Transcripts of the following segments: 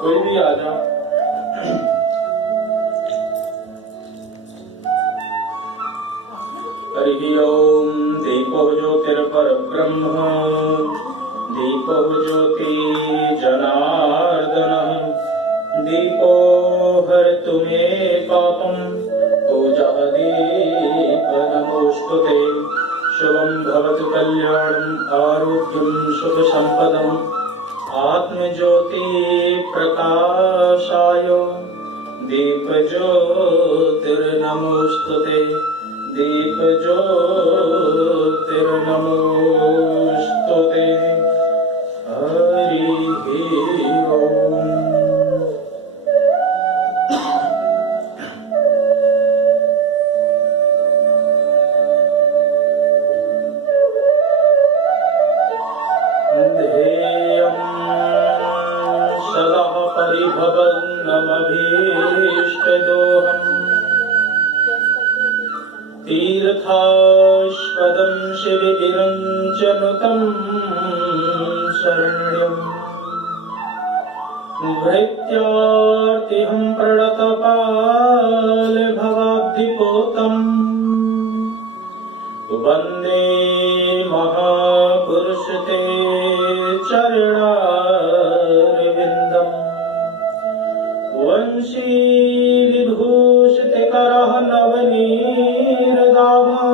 कोई भी आ जाओ। हरि ओम। दीपो ज्योतिर्परब्रह्म दीपो ज्योति जनार्दन दीपो हरतु मे पापम पूजा दीप नमोस्तुते। शुभं भवतु कल्याणं आरोग्यं सुख संपदम् आत्मज्योति प्रकाशाय दीप ज्योतिर्नमोस्तुते। दीप ज्योतिर्नमोस्तुते। हरि ओम। परिभवन्नमभीष्टदोहम् तीर्थास्पदं श्रीविरञ्जनुतं शरण्यम् भृत्यार्तिहं प्रणतपालभवाब्धिपोतम् वन्दे महापुरुषते चरणारविन्दम्। वंशी विभूषितकरः नवनीरदाभः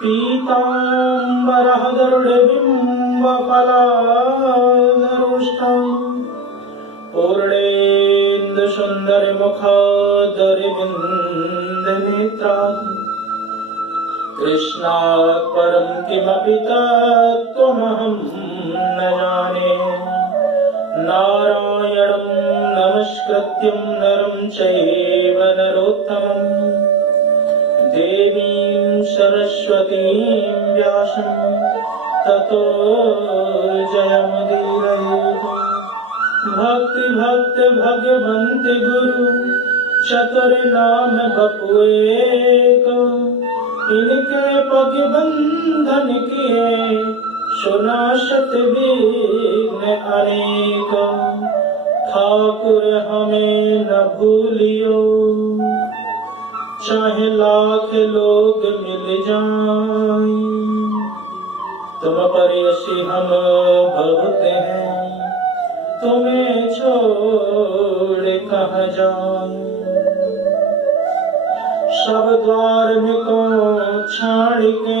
पीताम्बरः गरुडबिम्बफलाधरोष्ठम् पूर्णेन्दुसुन्दरमुखादरविन्दनेत्राः कृष्णात् परं किमपि तत्त्वमहं न जाने। नारायणं नमस्कृत्यं नरं चैव नरोत्तमं देवीं सरस्वतीं व्यासं ततो जयमुदीरयेत्। भक्ति भक्त भगवन्ति गुरु चतुर्नाम बपुएक इनके पग बंधन किए सुनाशत विघ्न अनेक। ठाकुर हमें न भूलियो चाहे लाख लोग मिल जाएं। तुम परयसी हम बहुत हैं तुम्हें छोड़ कहाँ जाएं। सब द्वार में को छाड़ के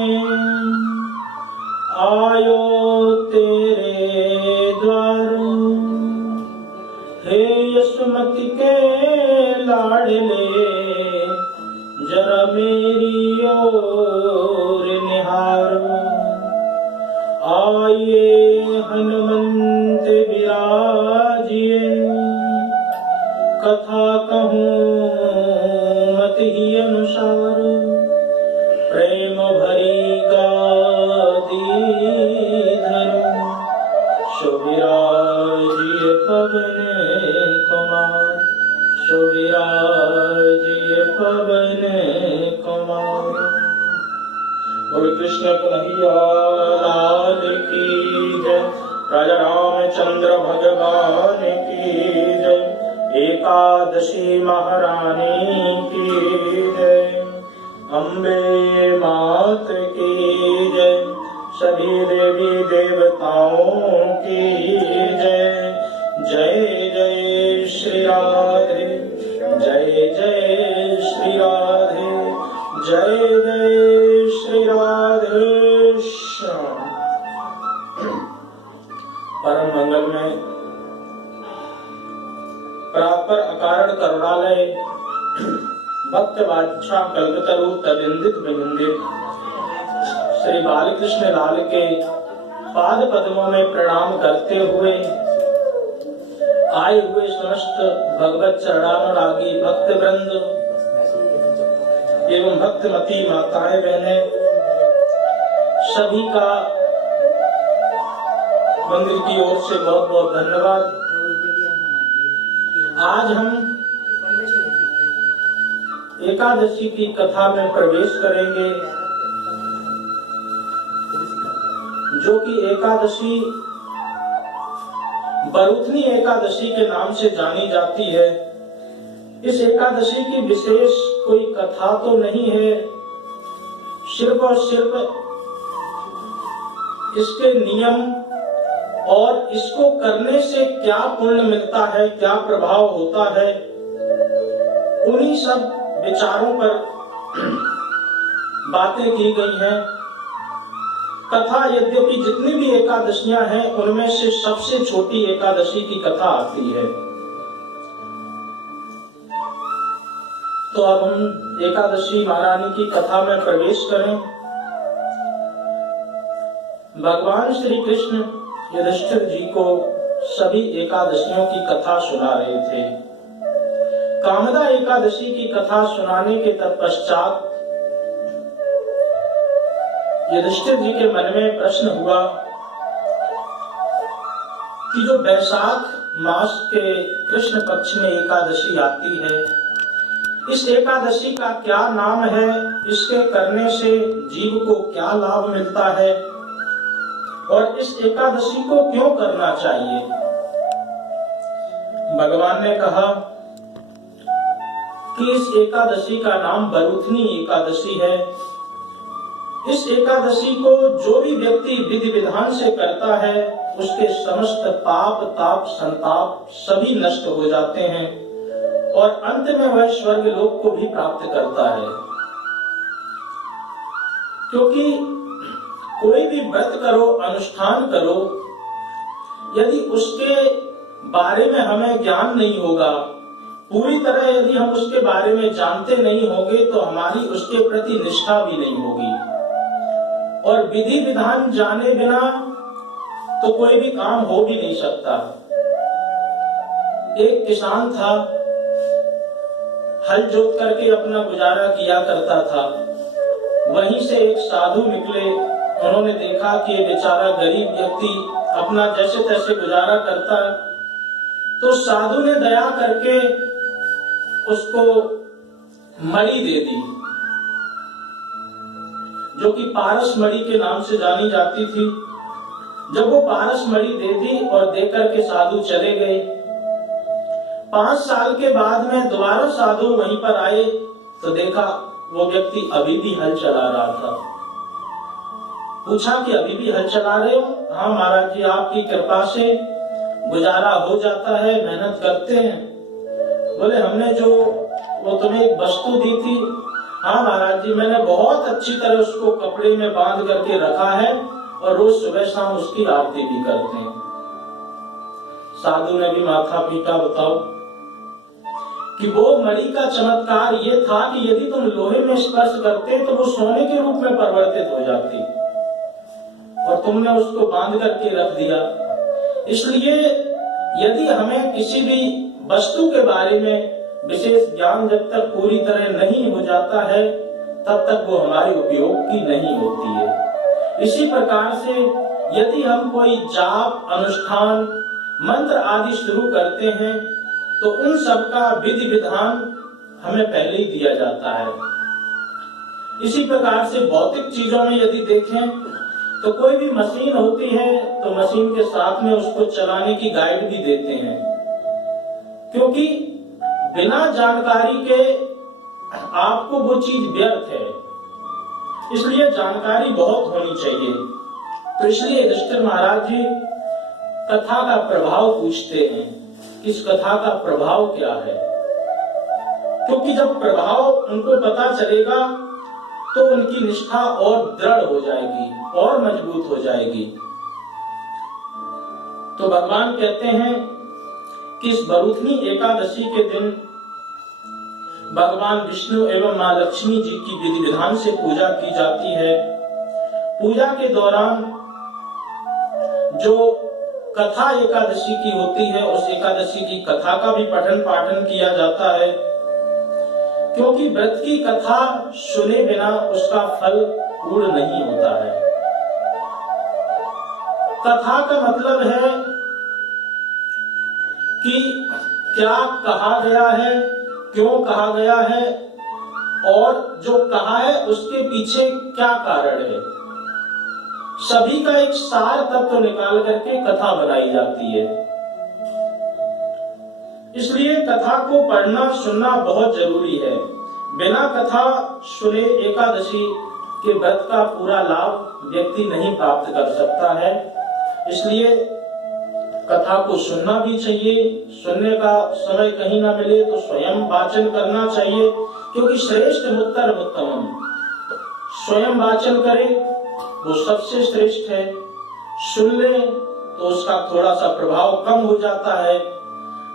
आयो तेरे द्वार। हे यशोमती के लाडले जरा मेरी ओर निहारो। आइए हनुमंत विराजिए कथा कहूँ मत ही अनुसार। प्रेम भरी गादी धरो शोभिराजिए पवन कुमार। शोभिराजिए पवन कुमार। बोल कृष्ण कन्हैया लाल की जय। राजा रामचंद्र भगवान की जय। एकादशी महारानी की जय। अम्बे मात की जय। सभी देवी देवताओं की जय। जय जय श्री राधे। जय जय श्री राधे। जय जय श्री राधे श्याम। परम मंगल में परात्पर अकारण करुणालय भक्त बादशाह कल्पतरु तदिंदित विनिंदित श्री बालकृष्ण लाल के पाद पद्मों में प्रणाम करते हुए आए हुए समस्त भगवत चरणानुरागी भक्त वृंद एवं भक्तमती माताएं बहनें सभी का मंदिर की ओर से बहुत बहुत धन्यवाद। आज हम एकादशी की कथा में प्रवेश करेंगे, जो कि एकादशी बरूथनी एकादशी के नाम से जानी जाती है। इस एकादशी की विशेष कोई कथा तो नहीं है, सिर्फ और सिर्फ इसके नियम और इसको करने से क्या पुण्य मिलता है, क्या प्रभाव होता है, उन्हीं सब विचारों पर बातें की गई हैं। कथा यद्यपि जितनी भी एकादशियां हैं उनमें से सबसे छोटी एकादशी की कथा आती है। तो अब हम एकादशी महारानी की कथा में प्रवेश करें। भगवान श्री कृष्ण युधिष्ठिर जी को सभी एकादशियों की कथा सुना रहे थे। कामदा एकादशी की कथा सुनाने के तत्पश्चात युधिष्ठिर जी के मन में प्रश्न हुआ कि जो वैशाख मास के कृष्ण पक्ष में एकादशी आती है, इस एकादशी का क्या नाम है, इसके करने से जीव को क्या लाभ मिलता है और इस एकादशी को क्यों करना चाहिए। भगवान ने कहा कि इस एकादशी का नाम बरूथनी एकादशी है। इस एकादशी को जो भी व्यक्ति विधि विधान से करता है उसके समस्त पाप ताप संताप सभी नष्ट हो जाते हैं और अंत में वह स्वर्ग लोक को भी प्राप्त करता है। क्योंकि कोई भी व्रत करो, अनुष्ठान करो, यदि उसके बारे में हमें ज्ञान नहीं होगा, पूरी तरह यदि हम उसके बारे में जानते नहीं होंगे तो हमारी उसके प्रति निष्ठा भी नहीं होगी। और विधि विधान जाने बिना तो कोई भी काम हो भी नहीं सकता। एक किसान था, हल जोत करके अपना गुजारा किया करता था। वहीं से एक साधु निकले। उन्होंने देखा कि ये बेचारा गरीब व्यक्ति अपना जैसे तैसे गुजारा करता है, तो साधु ने दया करके उसको मणि दे दी, जो कि पारस मणि के नाम से जानी जाती थी। जब वो पारस मणि दे दी और देकर के साधु चले गए, 5 साल के बाद में दोबारा साधु वहीं पर आए तो देखा वो व्यक्ति अभी भी हल चला रहा था। पूछा कि अभी भी हल चला रहे हो? हाँ महाराज जी, आपकी कृपा से गुजारा हो जाता है, मेहनत करते हैं। बोले हमने जो वो तुम्हें एक वस्तु दी थी, हाँ महाराज जी, मैंने बहुत अच्छी तरह उसको कपड़े में बांध करके रखा है और रोज सुबह शाम उसकी आरती भी करते हैं। साधु ने भी माथा पीटा। बताओ कि वो मणि का चमत्कार ये था कि यदि तुम लोहे में स्पर्श करते तो वो सोने के रूप में परिवर्तित हो जाती, और तुमने उसको बांध करके रख दिया। इसलिए यदि हमें किसी भी वस्तु के बारे में विशेष ज्ञान जब तक पूरी तरह नहीं हो जाता है तब तक वो हमारे उपयोग की नहीं होती है। इसी प्रकार से यदि हम कोई जाप, अनुष्ठान, मंत्र आदि शुरू करते हैं तो उन सब का विधि विधान हमें पहले ही दिया जाता है। इसी प्रकार से भौतिक चीजों में यदि देखें तो कोई भी मशीन होती है तो मशीन के साथ में उसको चलाने की गाइड भी देते हैं, क्योंकि बिना जानकारी के आपको वो चीज व्यर्थ है। इसलिए जानकारी बहुत होनी चाहिए। तो इसलिए युधिष्ठिर महाराज जी कथा का प्रभाव पूछते हैं, इस कथा का प्रभाव क्या है। क्योंकि जब प्रभाव उनको पता चलेगा तो उनकी निष्ठा और दृढ़ हो जाएगी और मजबूत हो जाएगी। तो भगवान कहते हैं कि इस बरूथनी एकादशी के दिन भगवान विष्णु एवं मां लक्ष्मी जी की विधि विधान से पूजा की जाती है। पूजा के दौरान जो कथा एकादशी की होती है उस एकादशी की कथा का भी पठन पाठन किया जाता है, क्योंकि व्रत की कथा सुने बिना उसका फल पूर्ण नहीं होता है। कथा का मतलब है कि क्या कहा गया है, क्यों कहा गया है और जो कहा है उसके पीछे क्या कारण है। सभी का एक सार तत्व निकाल करके कथा बनाई जाती है। इसलिए कथा को पढ़ना सुनना बहुत जरूरी है। बिना कथा सुने एकादशी के व्रत का पूरा लाभ व्यक्ति नहीं प्राप्त कर सकता है। इसलिए कथा को सुनना भी चाहिए। सुनने का समय कहीं ना मिले तो स्वयं वाचन करना चाहिए, क्योंकि श्रेष्ठ मुत्तर उत्तमम, स्वयं वाचन करे वो सबसे श्रेष्ठ है। सुन ले तो उसका थोड़ा सा प्रभाव कम हो जाता है।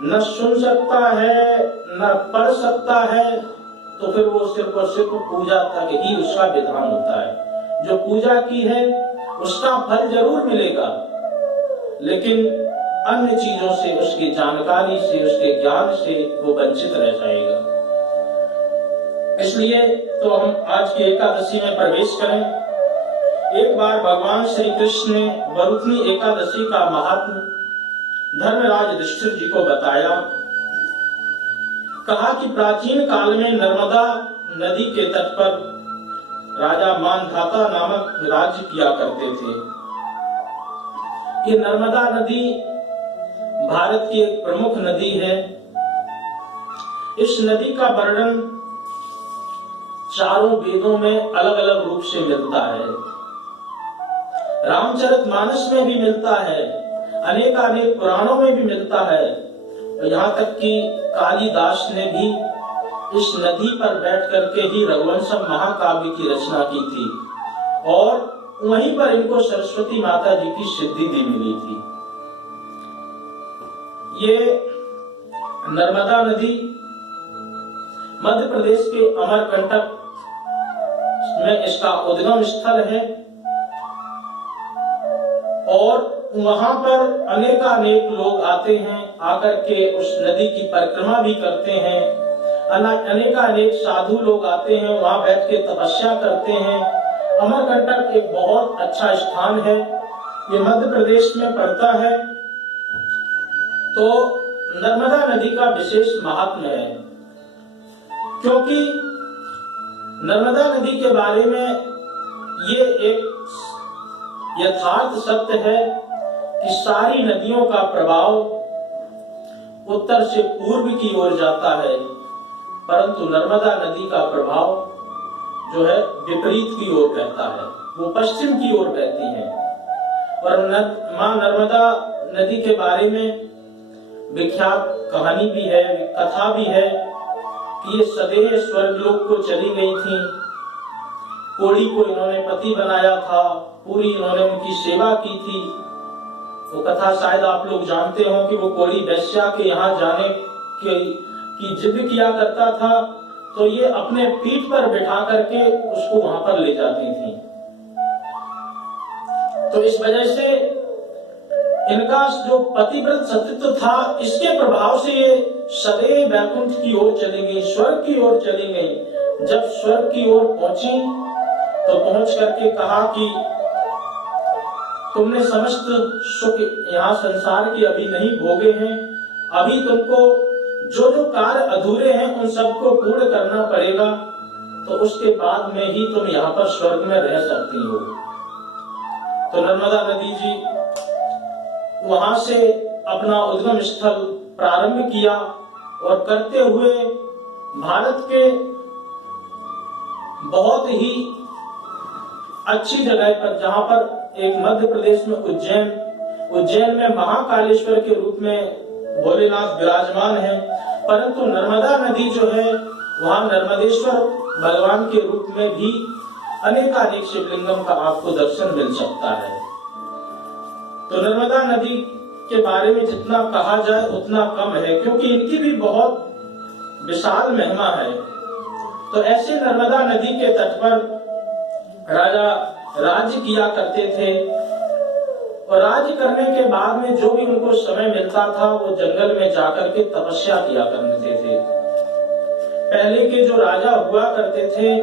न सुन सकता है न पढ़ सकता है तो फिर वो सिर्फ और सिर्फ पूजा तक ही उसका विधान होता है। जो पूजा की है उसका फल जरूर मिलेगा, लेकिन अन्य चीजों से, उसकी जानकारी से, उसके ज्ञान से वो वंचित रह जाएगा। इसलिए तो हम आज की एकादशी में प्रवेश करें। एक बार भगवान श्री कृष्ण ने वरुथनी एकादशी का महात्म धर्मराज युधिष्ठिर जी को बताया। कहा कि प्राचीन काल में नर्मदा नदी के तट पर राजा मानधाता नामक राज्य किया करते थे। ये नर्मदा नदी भारत की एक प्रमुख नदी है। इस नदी का वर्णन चारों वेदों में अलग अलग रूप से मिलता है। रामचरितमानस में भी मिलता है, अनेक पुराणों में भी मिलता है। यहाँ तक कि कालिदास ने भी इस नदी पर बैठ करके ही रघुवंशम महाकाव्य की रचना की थी, और वहीं पर इनको सरस्वती माता जी की सिद्धि भी मिली थी। ये नर्मदा नदी मध्य प्रदेश के अमरकंटक में इसका उद्गम स्थल है, और वहां पर अनेक लोग आते हैं, आकर के उस नदी की परिक्रमा भी करते हैं। अनेक साधु लोग आते हैं, वहां बैठ के तपस्या करते हैं। अमरकंटक एक बहुत अच्छा स्थान है, ये मध्य प्रदेश में पड़ता है। तो नर्मदा नदी का विशेष महात्म्य है, क्योंकि नर्मदा नदी के बारे में ये एक यथार्थ सत्य है कि सारी नदियों का प्रभाव उत्तर से पूर्व की ओर जाता है, परंतु नर्मदा नदी का प्रभाव जो है विपरीत की ओर बहता है, वो पश्चिम की ओर बहती है। और मां नर्मदा नदी के बारे में विख्यात कहानी भी है, कथा भी है कि ये सदैव स्वर्गलोक को चली गई थी। कोड़ी को इन्होंने पति बनाया था, पूरी इन्होंने उनकी सेवा की थी। वो कथा शायद आप लोग जानते हो कि वो कोड़ी वैश्या के यहाँ जाने की जिद किया करता था, तो ये अपने पीठ पर बिठा करके उसको वहां पर ले जाती थी। तो इस वजह से इनका जो पतिव्रत सतीत्व था, इसके प्रभाव से ये सदैव वैकुंठ की ओर चली गई, स्वर्ग की ओर चली गई। जब स्वर्ग की ओर पहुंची तो पहुंच करके कहा कि तुमने समस्त सुख यहाँ संसार के अभी नहीं भोगे हैं, अभी तुमको जो जो कार्य अधूरे हैं उन सबको पूर्ण करना पड़ेगा, तो उसके बाद में ही तुम यहाँ पर स्वर्ग में रह सकती हो। तो नर्मदा नदी जी वहां से अपना उद्गम स्थल प्रारंभ किया, और करते हुए भारत के बहुत ही अच्छी जगह पर, जहां पर एक मध्य प्रदेश में उज्जैन में महाकालेश्वर के रूप में भोलेनाथ विराजमान है, परंतु नर्मदा नदी जो है वहां नर्मदेश्वर भगवान के रूप में भी अनेक शिवलिंगम का आपको दर्शन मिल सकता है। तो नर्मदा नदी के बारे में जितना कहा जाए उतना कम है, क्योंकि इनकी भी बहुत विशाल महिमा है। तो ऐसे नर्मदा नदी के तट पर राजा राज्य किया करते थे, और राज्य करने के बाद में जो भी उनको समय मिलता था वो जंगल में जाकर के तपस्या किया करते थे। पहले के जो राजा हुआ करते थे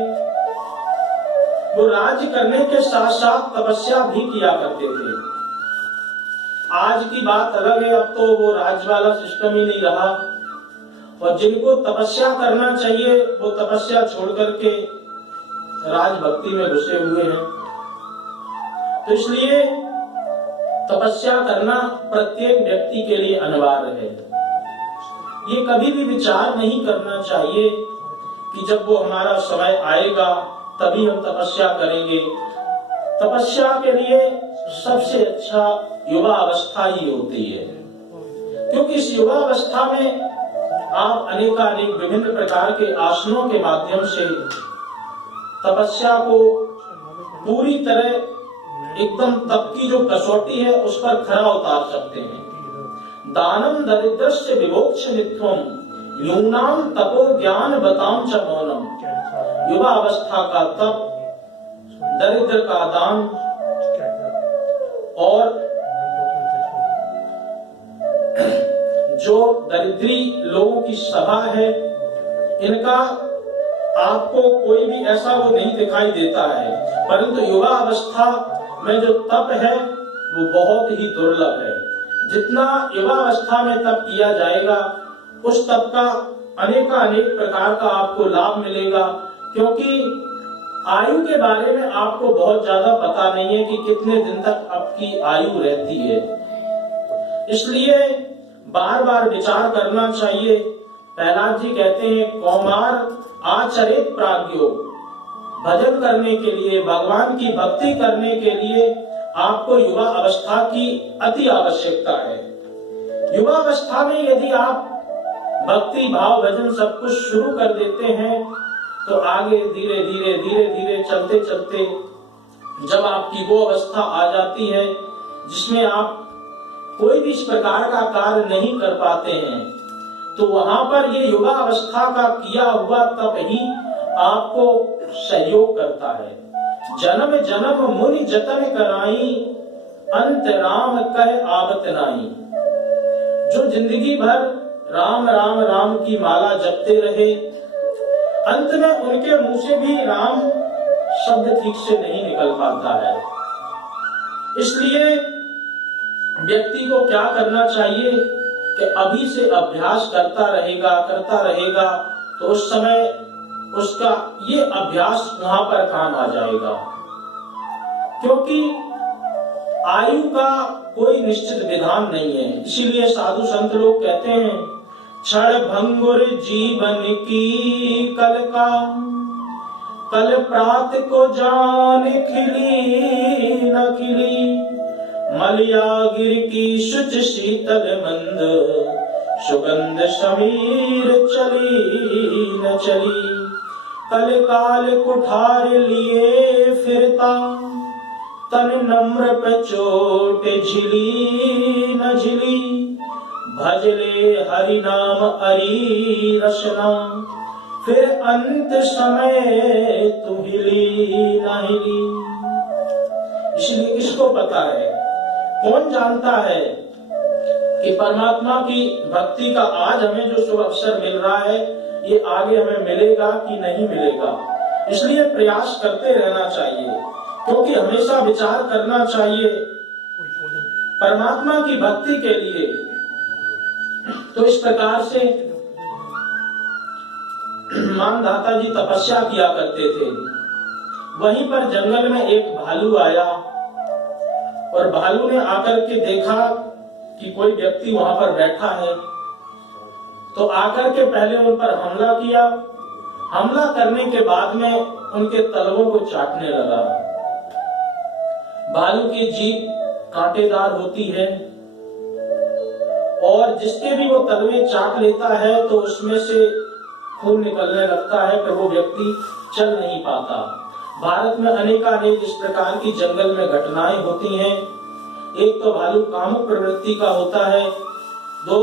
वो राज्य करने के साथ साथ तपस्या भी किया करते थे। आज की बात अलग है, अब तो वो राज्य वाला सिस्टम ही नहीं रहा, और जिनको तपस्या करना चाहिए वो तपस्या छोड़ करके राजभक्ति में घुसे हुए हैं। तो इसलिए तपस्या करना प्रत्येक व्यक्ति के लिए अनिवार्य है। ये कभी भी विचार नहीं करना चाहिए कि जब वो हमारा समय आएगा तभी हम तपस्या करेंगे। तपस्या के लिए सबसे अच्छा युवा अवस्था ही होती है, क्योंकि इस युवा अवस्था में आप अनेकानेक विभिन्न प्रकार के आसनों के माध्यम से तपस्या को पूरी तरह एकदम तप की जो कसौटी है उस पर खरा उतार सकते हैं। दानम दरिद्रस्य विमोक्ष नित्यम यूनाम तपो ज्ञान बताम च मौनम। युवा अवस्था का तप, दरिद्र का दान और जो दरिद्री लोगों की सभा है, इनका आपको कोई भी ऐसा वो नहीं दिखाई देता है, परंतु युवा अवस्था में जो तप है वो बहुत ही दुर्लभ है। जितना युवा अवस्था में तप किया जाएगा उस तप का अनेक प्रकार का आपको लाभ मिलेगा, क्योंकि आयु के बारे में आपको बहुत ज्यादा पता नहीं है कि कितने दिन तक आपकी आयु रहती है। इसलिए बार बार विचार करना चाहिए। प्रहलाद जी कहते हैं, कौमार आचरित प्राज्ञो, भजन करने के लिए, भगवान की भक्ति करने के लिए आपको युवा अवस्था की अति आवश्यकता है। युवा अवस्था में यदि आप भक्ति भाव भजन सब कुछ शुरू कर देते हैं तो आगे धीरे धीरे चलते चलते जब आपकी वो अवस्था आ जाती है जिसमें आप कोई भी इस प्रकार का कार्य नहीं कर पाते हैं, तो वहां पर ये युवा अवस्था का किया हुआ तप ही आपको सहयोग करता है। जन्म जन्म मुनि जतन कराई, अंत राम कह आबत नाई। जो जिंदगी भर राम राम राम की माला जपते रहे, अंत में उनके मुंह से भी राम शब्द ठीक से नहीं निकल पाता है। इसलिए व्यक्ति को क्या करना चाहिए कि अभी से अभ्यास करता रहेगा तो उस समय उसका ये अभ्यास वहां पर काम आ जाएगा, क्योंकि आयु का कोई निश्चित विधान नहीं है। इसीलिए साधु संत लोग कहते हैं, क्षण भंगुर जीवन की कल का, कल प्रात को जान खिली न खिली। मलयागिर की शुच शीतल मंद, सुगंध समीर चली न चली। कल काल कुठार लिए फिरता, तन नम्र पे चोट झिली न झिली। भजले हरि नाम अरी रसना, फिर अंत समय तू हिली न हिली। इसलिए किसको पता है, कौन जानता है कि परमात्मा की भक्ति का आज हमें जो शुभ अवसर मिल रहा है ये आगे हमें मिलेगा कि नहीं मिलेगा। इसलिए प्रयास करते रहना चाहिए, क्योंकि हमेशा विचार करना चाहिए परमात्मा की भक्ति के लिए। तो इस प्रकार से मानधाता जी तपस्या किया करते थे। वहीं पर जंगल में एक भालू आया और भालू ने आकर के देखा कि कोई व्यक्ति वहां पर बैठा है, तो आकर के पहले उन पर हमला किया। हमला करने के बाद में उनके तलवों को चाटने लगा। भालू की जीभ कांटेदार होती है और जिसके भी वो तलवे चाट लेता है तो उसमें से खून निकलने लगता है, पर वो व्यक्ति चल नहीं पाता। भारत में अनेकानेक इस प्रकार की जंगल में घटनाएं होती हैं। एक तो भालू कामुक प्रवृत्ति का होता है। दो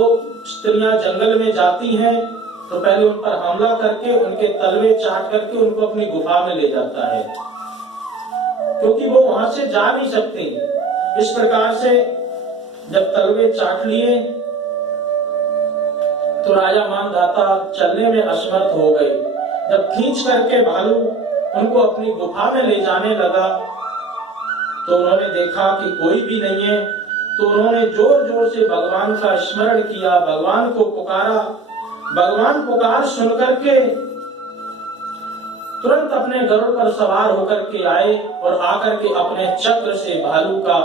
स्त्रियां जंगल में जाती हैं तो पहले उन पर हमला करके उनके तलवे चाट करके उनको अपनी गुफा में ले जाता है, क्योंकि वो वहां से जा नहीं सकती। इस प्रकार से जब तलवे चाट लिए तो राजा मानधाता चलने में असमर्थ हो गए। जब खींच करके भालू उनको अपनी गुफा में ले जाने लगा तो उन्होंने देखा कि कोई भी नहीं है, तो उन्होंने जोर जोर से भगवान का स्मरण किया, भगवान को पुकारा। भगवान पुकार सुन करके तुरंत अपने गरुड़ पर सवार होकर के आए और आकर के अपने चक्र से भालू का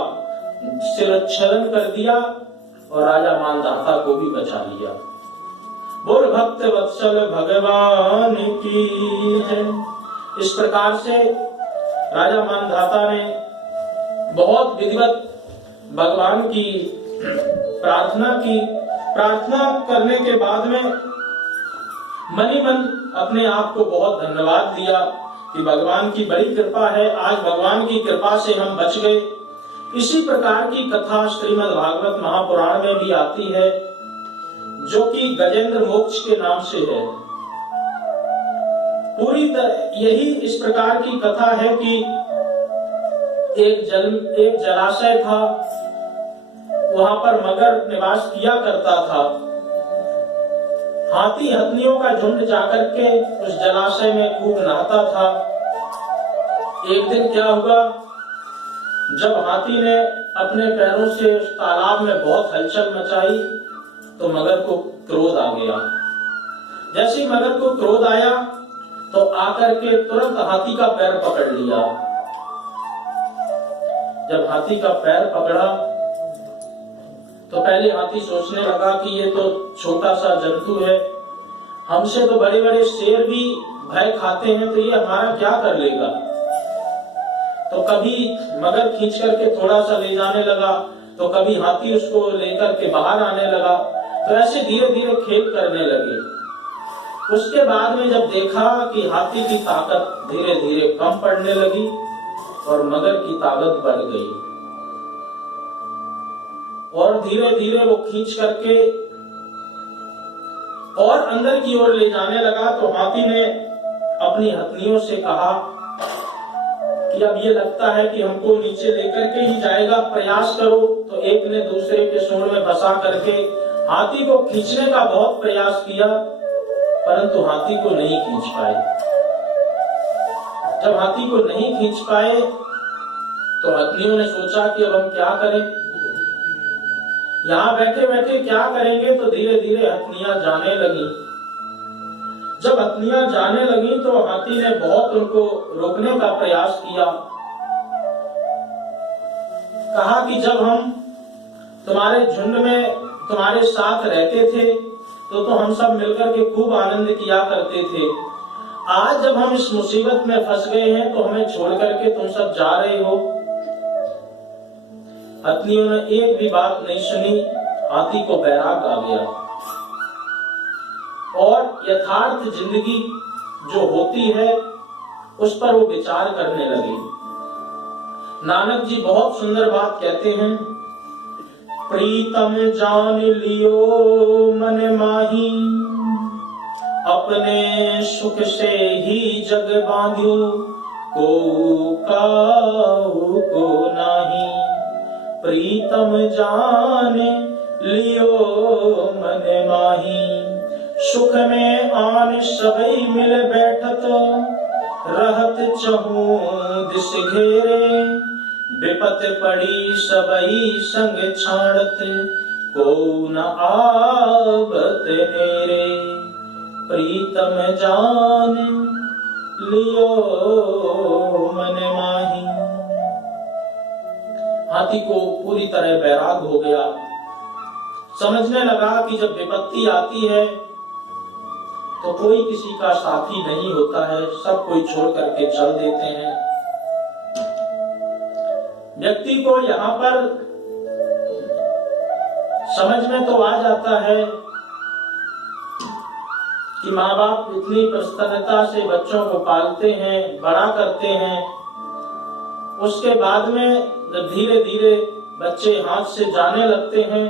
सिर छलन कर दिया और राजा मानधाता को भी बचा लिया। बोल भक्त वत्सल भगवान की जय। इस प्रकार से राजा मानधाता ने बहुत विधिवत भगवान की प्रार्थना की। प्रार्थना करने के बाद में मनी मन अपने आप को बहुत धन्यवाद दिया कि भगवान की बड़ी कृपा है, आज भगवान की कृपा से हम बच गए। इसी प्रकार की कथा श्रीमद् भागवत महापुराण में भी आती है, जो कि गजेंद्र मोक्ष के नाम से है। पूरी तरह यही इस प्रकार की कथा है कि एक जलाशय था, वहां पर मगर निवास किया करता था। हाथी हथनियों का झुंड जाकर के उस जलाशय में खूब नहाता था। एक दिन क्या हुआ, जब हाथी ने अपने पैरों से उस तालाब में बहुत हलचल मचाई तो मगर को क्रोध आ गया। जैसे ही मगर को क्रोध आया तो आकर के तुरंत हाथी का पैर पकड़ लिया। जब हाथी का पैर पकड़ा तो पहले हाथी सोचने लगा कि ये तो छोटा सा जंतु है, हमसे तो बड़े बड़े शेर भी भय खाते हैं, तो ये हमारा क्या कर लेगा। तो कभी मगर खींच करके थोड़ा सा ले जाने लगा, तो कभी हाथी उसको लेकर के बाहर आने लगा। तो ऐसे धीरे धीरे खेल करने लगे। उसके बाद में जब देखा कि हाथी की ताकत धीरे धीरे कम पड़ने लगी और मगर की ताकत बढ़ गई, और धीरे धीरे वो खींच करके और अंदर की ओर ले जाने लगा, तो हाथी ने अपनी हथनियों से कहा कि अब ये लगता है कि हमको नीचे लेकर के ही जाएगा, प्रयास करो। तो एक ने दूसरे के सूंड में बसा करके हाथी को खींचने का बहुत प्रयास किया, परंतु हाथी को नहीं खींच पाए। जब हाथी को नहीं खींच पाए तो हथनियों ने सोचा कि अब हम क्या करें, यहाँ बैठे बैठे क्या करेंगे। तो धीरे धीरे हथनियां जाने लगी। जब हथनियां जाने लगी तो हाथी ने बहुत उनको रोकने का प्रयास किया। कहा कि जब हम तुम्हारे झुंड में तुम्हारे साथ रहते थे तो हम सब मिलकर के खूब आनंद किया करते थे। आज जब हम इस मुसीबत में फंस गए हैं तो हमें छोड़ करके तुम सब जा रहे हो। हथनियों ने एक भी बात नहीं सुनी। हाथी को बैराग आ गया और यथार्थ जिंदगी जो होती है उस पर वो विचार करने लगे। नानक जी बहुत सुंदर बात कहते हैं, प्रीतम जान लियो मन माही, अपने सुख से ही जग बांध्यो, को काऊ को नाही। प्रीतम जान लियो मन माही, सुख में आन सबई मिल बैठत, रहत चहु दिस घेरे। विपत पड़ी सबई संग छाड़त, को न आवत मेरे। प्रीतम जान लियो मन माही। हाथी को पूरी तरह बैराग हो गया। समझने लगा कि जब विपत्ति आती है तो कोई किसी का साथी नहीं होता है, सब कोई छोड़ करके चल देते हैं। व्यक्ति को यहाँ पर समझ में तो आ जाता है कि माँ बाप इतनी प्रसन्नता से बच्चों को पालते हैं, बड़ा करते हैं, उसके बाद में धीरे धीरे बच्चे हाथ से जाने लगते हैं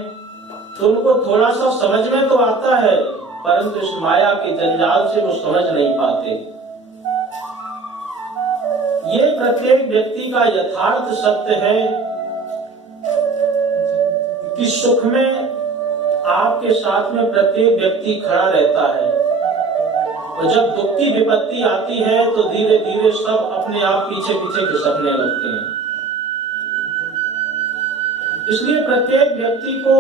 तो उनको थोड़ा सा समझ में तो आता है, परंतु इस माया के जंजाल से वो समझ नहीं पाते। ये प्रत्येक व्यक्ति का यथार्थ सत्य है कि सुख में आपके साथ में प्रत्येक व्यक्ति खड़ा रहता है, और जब दुख की विपत्ति आती है तो धीरे धीरे सब अपने आप पीछे पीछे खिसकने लगते हैं। इसलिए प्रत्येक व्यक्ति को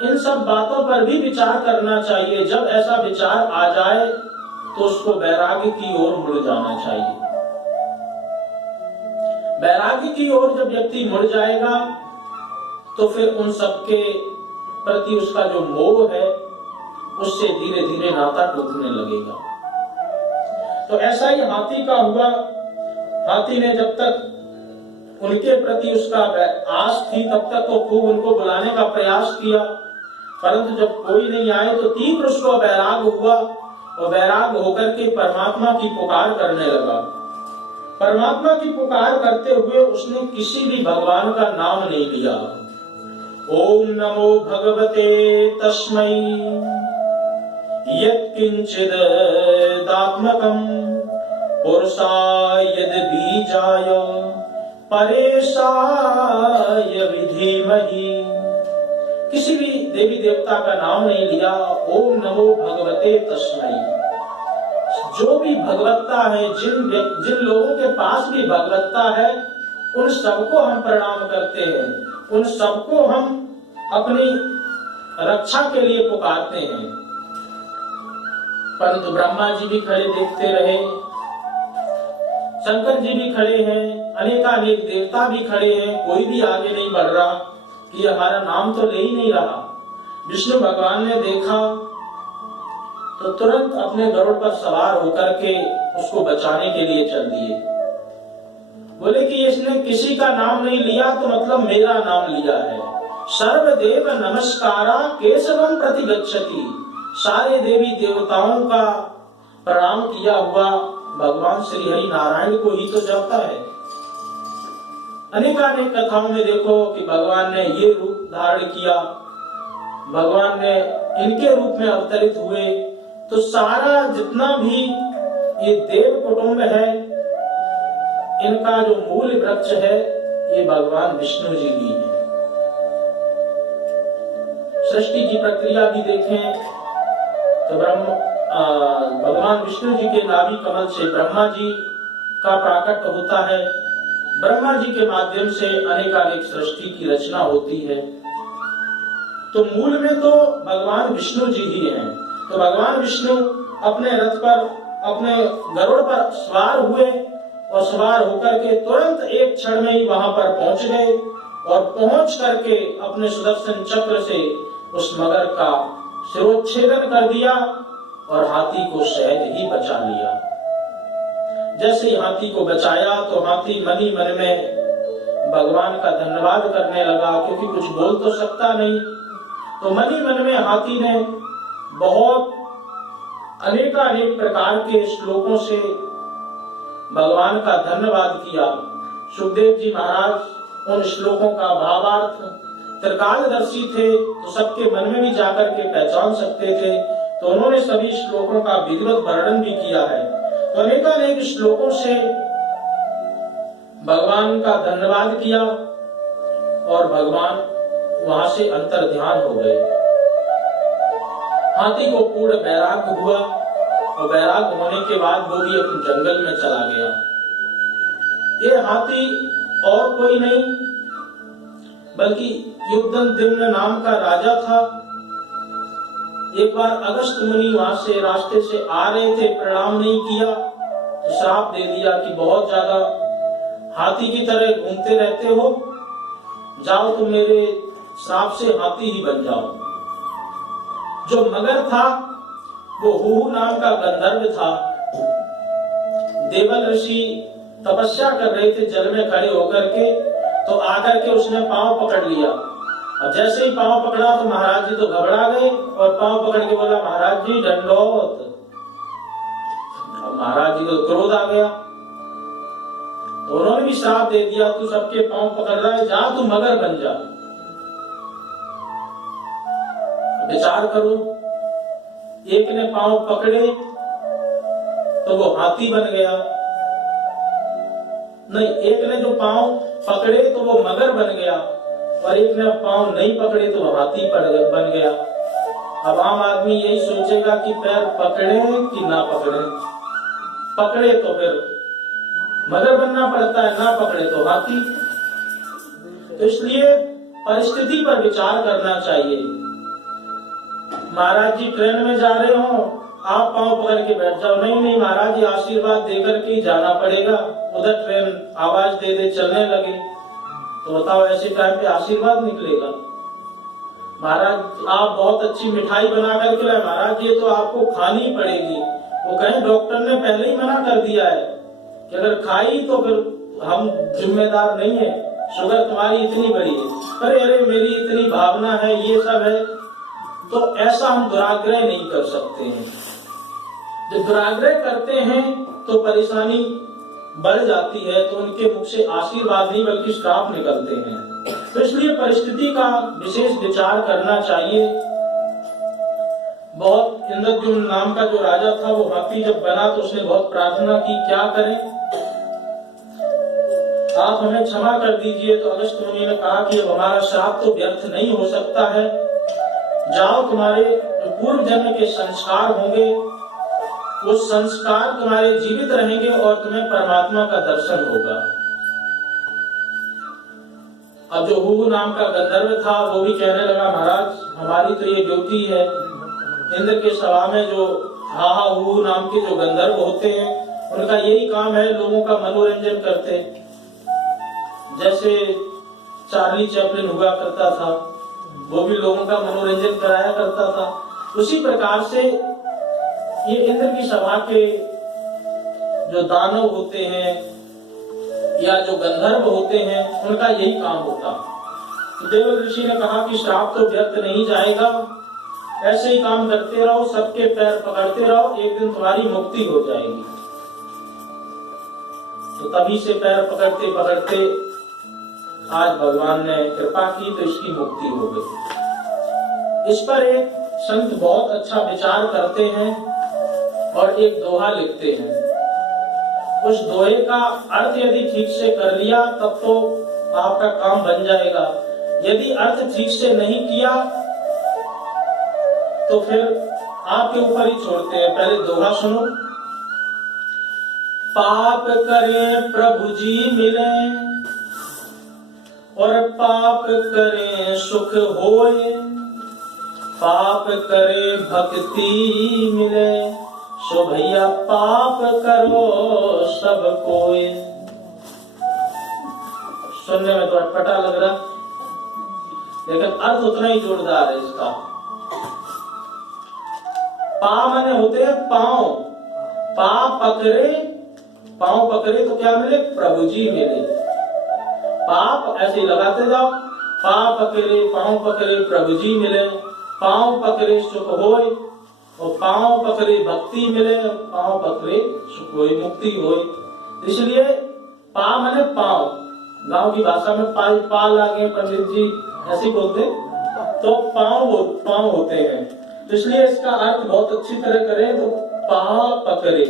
इन सब बातों पर भी विचार करना चाहिए। जब ऐसा विचार आ जाए तो उसको वैराग्य की ओर मुड़ जाना चाहिए। वैराग्य की ओर जब व्यक्ति मुड़ जाएगा तो फिर उन सबके प्रति उसका जो मोह है उससे धीरे धीरे नाता टूटने लगेगा। तो ऐसा ही हाथी का हुआ। हाथी ने जब तक उनके प्रति उसका आस थी तब तक तो खूब उनको बुलाने का प्रयास किया, परंतु जब कोई नहीं आए तो तीव्र उसको वैराग हुआ और वैराग होकर के परमात्मा की पुकार करने लगा। परमात्मा की पुकार करते हुए उसने किसी भी भगवान का नाम नहीं लिया। ओम नमो भगवते तस्मै यत्किंचिदात्मकं पुरुषाय यद्बीजाय परेशाय विधीमहि। किसी भी देवी देवता का नाम नहीं लिया। ओम नमो भगवते तस्मै। जो भी भगवत्ता है, जिन लोगों के पास भी भगवत्ता है, उन सबको हम प्रणाम करते हैं, उन सबको हम अपनी रक्षा के लिए पुकारते हैं। परंतु ब्रह्मा जी भी खड़े देखते रहे, शंकर जी भी खड़े हैं, अनेकानेक देवता भी खड़े हैं, कोई भी आगे नहीं बढ़ रहा कि हमारा नाम तो ले ही नहीं रहा। विष्णु भगवान ने देखा तो तुरंत अपने गरुड़ पर सवार होकर के उसको बचाने के लिए चल दिए। बोले कि इसने किसी का नाम नहीं लिया तो मतलब मेरा नाम लिया है। सर्वदेव नमस्कारा केशवम प्रतिगच्छति। सारे देवी देवताओं का प्रणाम किया हुआ भगवान श्री हरि नारायण को ही तो जाता है। अनेकानेक कथाओं में देखो कि भगवान ने ये रूप धारण किया, भगवान ने इनके रूप में अवतरित हुए। तो सारा जितना भी ये देव कुटुंब है, इनका जो मूल वृक्ष है ये भगवान विष्णु जी ही है। सृष्टि की प्रक्रिया भी देखें तो भगवान विष्णु जी के नाभि कमल से ब्रह्मा जी का प्राकट होता है। ब्रह्मा जी के माध्यम से अनेकानेक सृष्टि की रचना होती है। तो मूल में तो भगवान विष्णु जी ही हैं। तो भगवान विष्णु अपने रथ पर, अपने गरुड़ पर सवार हुए और सवार होकर के तुरंत एक क्षण में ही वहां पर पहुंच गए और पहुंच करके अपने सुदर्शन चक्र से उस मगर का शिरोच्छेदन कर दिया और हाथी को सहज ही बचा लिया। जैसे ही हाथी को बचाया तो हाथी मन ही मन में भगवान का धन्यवाद करने लगा, क्योंकि कुछ बोल तो सकता नहीं। तो मन ही मन में हाथी ने बहुत अनेकानेक प्रकार के श्लोकों से भगवान का धन्यवाद किया। सुखदेव जी महाराज उन श्लोकों का भावार्थ त्रिकालदर्शी थे, तो सबके मन में भी जाकर के पहचान सकते थे। तो उन्होंने सभी श्लोकों का विधिवत वर्णन भी किया है। तो अनेकानेक श्लोकों से भगवान का धन्यवाद किया और भगवान वहां से अंतर ध्यान हो गए। हाथी को पूर्ण वैराग हुआ और वैराग होने के बाद वो भी अपने जंगल में चला गया। ये हाथी और कोई नहीं बल्कि युद्धन नाम का राजा था। एक बार अगस्त मुनि वहां से रास्ते से आ रहे थे, प्रणाम नहीं किया तो श्राप दे दिया कि बहुत ज्यादा हाथी की तरह घूमते रहते हो, जाओ तुम मेरे श्राप से हाथी ही बन जाओ। जो मगर था वो हुहु नाम का गंधर्व था। देवल ऋषि तपस्या कर रहे थे जल में खड़े होकर के, तो आकर के उसने पांव पकड़ लिया। और जैसे ही पांव पकड़ा तो महाराज जी तो घबरा गए और पांव पकड़ के बोला, महाराज जी दंडोत। अब महाराज जी को क्रोध आ गया तो उन्होंने भी श्राप दे दिया, तू सबके पांव पकड़ रहा है, जा तू मगर बन जा। विचार करो, एक ने पांव पकड़े तो वो हाथी बन गया, नहीं एक ने जो पांव पकड़े तो वो मगर बन गया, और एक ने पांव नहीं पकड़े तो वो हाथी बन गया। अब आम आदमी यही सोचेगा कि पैर पकड़े कि ना पकड़े। पकड़े तो फिर मगर बनना पड़ता है, ना पकड़े तो हाथी। तो इसलिए परिस्थिति पर विचार करना चाहिए। महाराज जी ट्रेन में जा रहे हो, आप पांव पकड़ के बैठ जाओ, नहीं नहीं महाराज जी आशीर्वाद देकर के ही जाना पड़ेगा। उधर ट्रेन आवाज दे दे चलने लगे तो बताओ ऐसे टाइम पे आशीर्वाद निकलेगा। महाराज आप बहुत अच्छी मिठाई बना कर खिलाए, महाराज ये तो आपको खानी पड़ेगी। वो कहें डॉक्टर ने पहले ही मना कर दिया है कि अगर खाई तो फिर हम जिम्मेदार नहीं है, शुगर तुम्हारी इतनी बड़ी है। अरे अरे मेरी इतनी भावना है, ये सब है। तो ऐसा हम दुराग्रह नहीं कर सकते हैं। जब दुराग्रह करते हैं तो परेशानी बढ़ जाती है, तो उनके मुख से आशीर्वाद नहीं बल्कि श्राप निकलते हैं। तो इसलिए परिस्थिति का विशेष विचार करना चाहिए। बहुत इंद्रद्युम्न नाम का जो राजा था, वो हत्ती जब बना तो उसने बहुत प्रार्थना की, क्या करें आप हमें क्षमा कर दीजिए। तो अगस्त्य मुनि ने कहा कि अब हमारा श्राप तो व्यर्थ नहीं हो सकता है, जाओ तुम्हारे पूर्व जन्म के संस्कार होंगे, वो संस्कार तुम्हारे जीवित रहेंगे और तुम्हें परमात्मा का दर्शन होगा। अब जो हूहू नाम का गंधर्व था वो भी कहने लगा, महाराज हमारी तो ये ड्यूटी है, इंद्र के सभा में जो हाहा हूहू नाम के जो गंधर्व होते हैं उनका यही काम है लोगों का मनोरंजन करते। जैसे चार्ली चैपलिन हुआ करता था, वो भी लोगों का मनोरंजन कराया करता था, उसी प्रकार से ये इंद्र की सभा के जो दानव होते हैं या जो गंधर्व होते हैं उनका यही काम होता। तो देवल ऋषि ने कहा कि श्राप तो व्यर्थ नहीं जाएगा, ऐसे ही काम करते रहो, सबके पैर पकड़ते रहो, एक दिन तुम्हारी मुक्ति हो जाएगी। तो तभी से पैर पकड़ते पकड़ते आज भगवान ने कृपा की तो इसकी मुक्ति हो गई। इस पर एक संत बहुत अच्छा विचार करते हैं और एक दोहा लिखते हैं। उस दोहे का अर्थ यदि ठीक से कर लिया तब तो आपका काम बन जाएगा, यदि अर्थ ठीक से नहीं किया तो फिर आपके ऊपर ही छोड़ते हैं। पहले दोहा सुनो। पाप करें प्रभु जी मिले और पाप करें सुख होए, पाप करे भक्ति मिले, सो भैया पाप करो सब कोई। सुनने में तो अटपटा लग रहा, लेकिन अर्थ उतना ही जोरदार है इसका। पा माने होते हैं पांव, पा पकड़े, पांव पकड़े तो क्या मिले, प्रभु जी मिले। पाप ऐसे लगाते जाओ, पा पकड़े पांव पकड़े प्रभु जी मिले, पांव पकड़े सुख होए, और पांव पकड़े भक्ति मिले, पांव पकड़े सुख होए, मुक्ति होए। इसलिए पा माने पांव, गांव की भाषा में पा लागे पंडित जी ऐसे बोलते, तो पांव होते हैं। तो इसलिए इसका अर्थ बहुत अच्छी तरह करें तो पा पकड़े,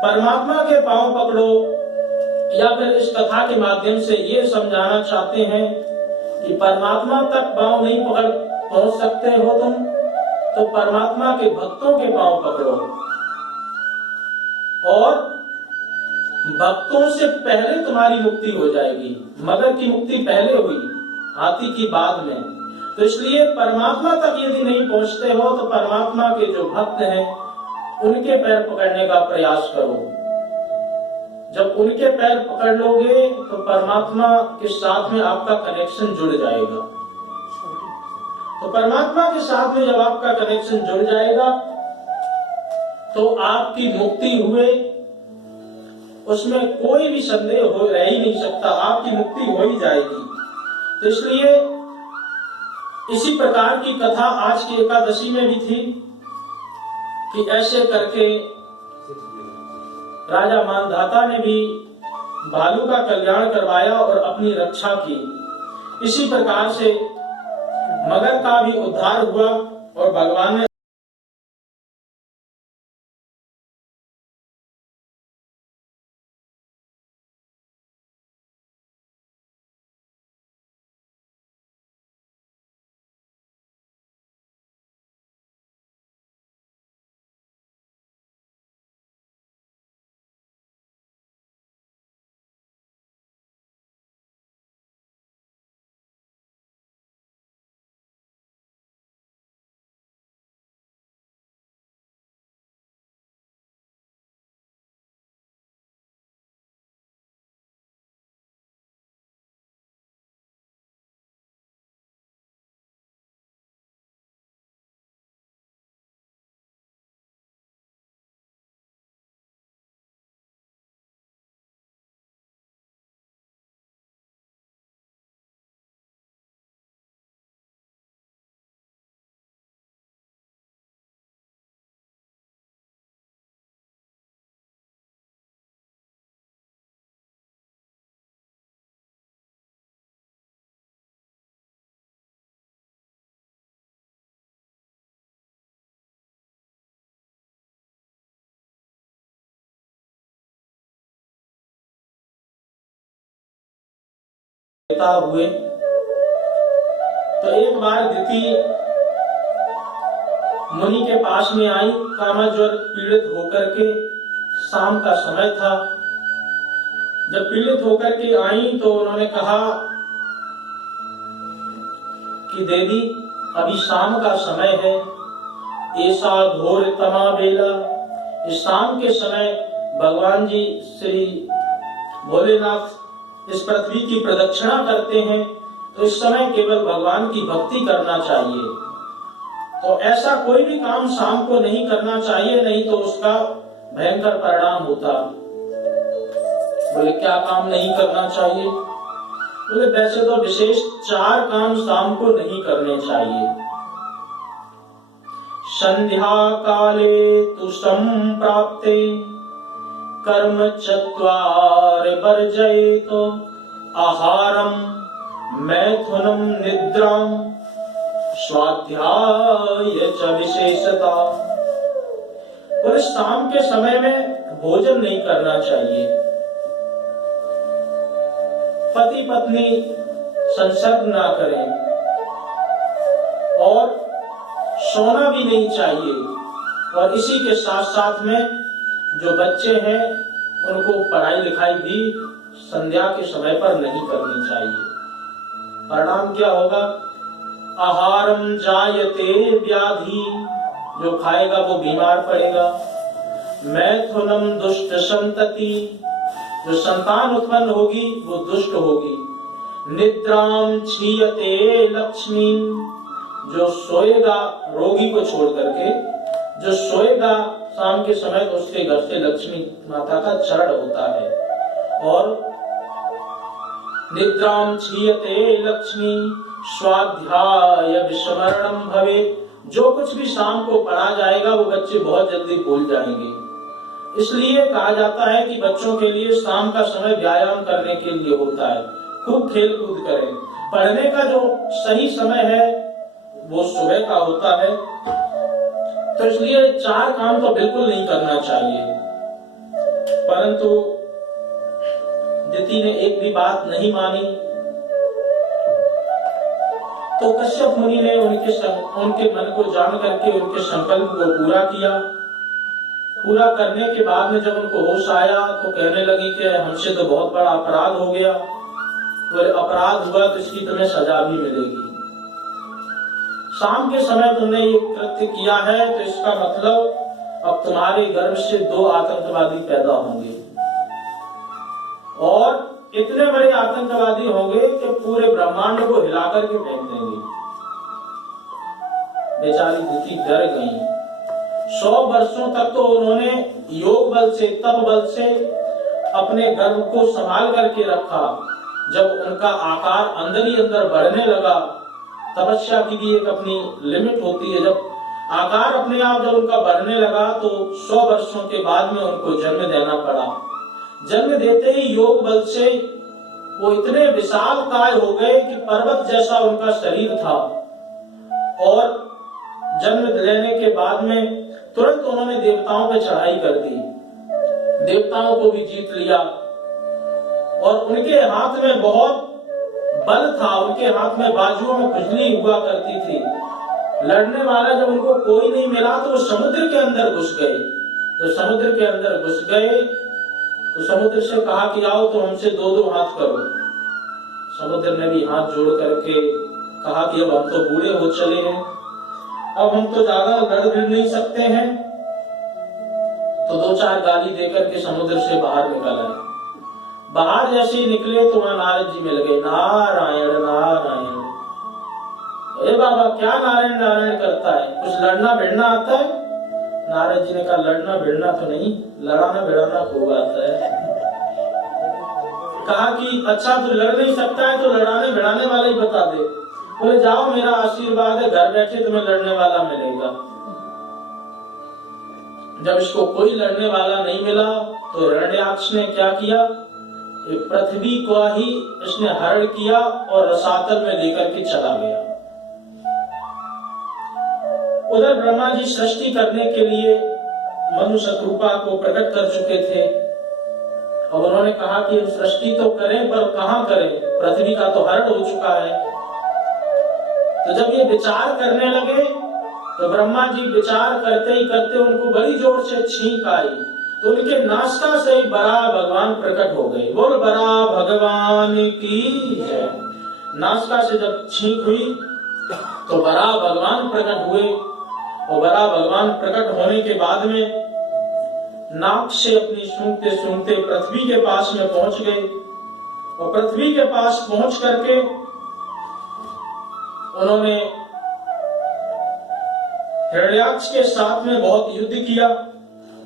परमात्मा के पांव पकड़ो। या फिर इस कथा के माध्यम से ये समझाना चाहते हैं कि परमात्मा तक पांव नहीं पहुंच सकते हो तुम, तो परमात्मा के भक्तों के पांव पकड़ो, और भक्तों से पहले तुम्हारी मुक्ति हो जाएगी। मगर की मुक्ति पहले हुई, हाथी की बाद में। तो इसलिए परमात्मा तक यदि नहीं पहुंचते हो तो परमात्मा के जो भक्त हैं उनके पैर पकड़ने का प्रयास करो। जब उनके पैर पकड़ लोगे तो परमात्मा के साथ में आपका कनेक्शन जुड़ जाएगा। तो परमात्मा के साथ में जब आपका कनेक्शन जुड़ जाएगा तो आपकी मुक्ति हुए, उसमें कोई भी संदेह रह ही नहीं सकता, आपकी मुक्ति हो ही जाएगी। तो इसलिए इसी प्रकार की कथा आज की एकादशी में भी थी कि ऐसे करके राजा मानधाता ने भी भालू का कल्याण करवाया और अपनी रक्षा की। इसी प्रकार से मगर का भी उद्धार हुआ और भगवान ने पिता हुए। तो एक बार दिति मुनि के पास में आई, कामाज्वर पीड़ित होकर के। शाम का समय था। जब पीड़ित होकर के आई तो उन्होंने कहा कि देवी अभी शाम का समय है, ऐसा घोर तमा बेला। इस शाम के समय भगवान जी श्री भोलेनाथ इस पृथ्वी की प्रदक्षिणा करते हैं, तो इस समय केवल भगवान की भक्ति करना चाहिए। तो ऐसा कोई भी काम शाम को नहीं करना चाहिए, नहीं तो उसका भयंकर परिणाम होता। बोले क्या काम नहीं करना चाहिए? बोले वैसे तो विशेष 4 काम शाम को नहीं करने चाहिए। संध्या काले तु संप्राप्ते कर्म चत्वार वर्जयेत, आहारम मैथुनम निद्राम स्वाध्याय च विशेषता। और शाम के समय में भोजन नहीं करना चाहिए, पति पत्नी संसर्ग ना करें और सोना भी नहीं चाहिए। और इसी के साथ साथ में जो बच्चे हैं उनको पढ़ाई लिखाई भी संध्या के समय पर नहीं करनी चाहिए। परिणाम क्या होगा? आहारम जायते व्याधि, जो खाएगा वो बीमार पड़ेगा। मैथुनम दुष्ट संतति, जो संतान उत्पन्न होगी वो दुष्ट होगी। निद्राम क्षीयते लक्ष्मी, जो सोएगा रोगी को छोड़ करके, जो सोएगा शाम के समय तो उसके घर से लक्ष्मी माता का चरण होता है। और निद्राम क्षीयते लक्ष्मी स्वाध्याय विस्मरणम भवे, जो कुछ भी शाम को पढ़ा जाएगा वो बच्चे बहुत जल्दी भूल जाएंगे। इसलिए कहा जाता है कि बच्चों के लिए शाम का समय व्यायाम करने के लिए होता है, खूब खेल कूद करें। पढ़ने का जो सही समय है वो सुबह का होता है। तो इसलिए 4 काम तो बिल्कुल नहीं करना चाहिए। परंतु दिति ने एक भी बात नहीं मानी। तो कश्यप मुनि ने उनके मन को जान करके उनके संकल्प को पूरा किया। पूरा करने के बाद में जब उनको होश आया तो कहने लगी कि हमसे तो बहुत बड़ा अपराध हो गया। तो अपराध हुआ तो इसकी तुम्हें सजा भी मिलेगी। शाम के समय तुमने ये कृत्य किया है तो इसका मतलब अब तुम्हारे गर्भ से 2 आतंकवादी पैदा होंगे और इतने बड़े आतंकवादी होंगे कि पूरे ब्रह्मांड को हिलाकर के फेंक देंगे। बेचारी दिति डर गई। 100 वर्षों तक तो उन्होंने योग बल से, तप बल से अपने गर्भ को संभाल करके रखा। जब उनका आकार अंदर ही अंदर बढ़ने लगा, तपस्या की भी एक अपनी लिमिट होती है, जब आकार अपने आप जब उनका बढ़ने लगा तो 100 वर्षों के बाद में उनको जन्म देना पड़ा। जन्म देते ही योग बल से वो इतने विशाल काय हो गए कि पर्वत जैसा उनका शरीर था। और जन्म लेने के बाद में तुरंत उन्होंने देवताओं पे चढ़ाई कर दी, देवताओं को भी जीत लिया। और उनके हाथ में बहुत बल था, उनके हाथ में बाजुओं में खुजली हुआ करती थी। लड़ने वाला जब उनको कोई नहीं मिला तो वो समुद्र के अंदर घुस गए। तो समुद्र के अंदर घुस गए तो समुद्र से कहा कि आओ तो हमसे 2-2 हाथ करो। समुद्र ने भी हाथ जोड़ करके कहा कि अब हम तो बूढ़े हो चले हैं, अब हम तो ज्यादा लड़ भिड़ नहीं सकते हैं। तो 2-4 गाली देकर के समुद्र से बाहर निकल आए। बाहर जैसे ही निकले तो वहां नारद जी मिल गए। नारायण नारायण। ए बाबा क्या नारायण नारायण करता है, कुछ लड़ना भिड़ना आता है? नारद जी ने कहा लड़ना भिड़ना तो नहीं, लड़ाना भिड़ाना खूब आता है। कहा कि अच्छा तू लड़ नहीं सकता है तो लड़ाने भिड़ाने वाला ही बता दे। बोले जाओ मेरा आशीर्वाद है, घर बैठे तुम्हें लड़ने वाला मिलेगा। जब इसको कोई लड़ने वाला नहीं मिला तो हिरण्याक्ष ने क्या किया, पृथ्वी को ही इसने हरण किया और रसातल में लेकर के चला गया। उधर ब्रह्मा जी सृष्टि करने के लिए मनु शतरूपा को प्रकट कर चुके थे और वो उन्होंने कहा कि सृष्टि तो करें पर कहाँ करें, पृथ्वी का तो हरण हो चुका है। तो जब ये विचार करने लगे तो ब्रह्मा जी विचार करते ही करते उनको बड़ी जोर से छींक आई, तो उनके नासिका से ही बड़ा भगवान प्रकट हो गए। बोल बड़ा भगवान की जय। नासिका से जब छींक हुई तो बड़ा भगवान प्रकट हुए, और बड़ा भगवान प्रकट होने के बाद में नाक से अपनी सूंघते सूंघते पृथ्वी के पास में पहुंच गए, और पृथ्वी के पास पहुंच करके उन्होंने हिरण्याक्ष के साथ में बहुत युद्ध किया,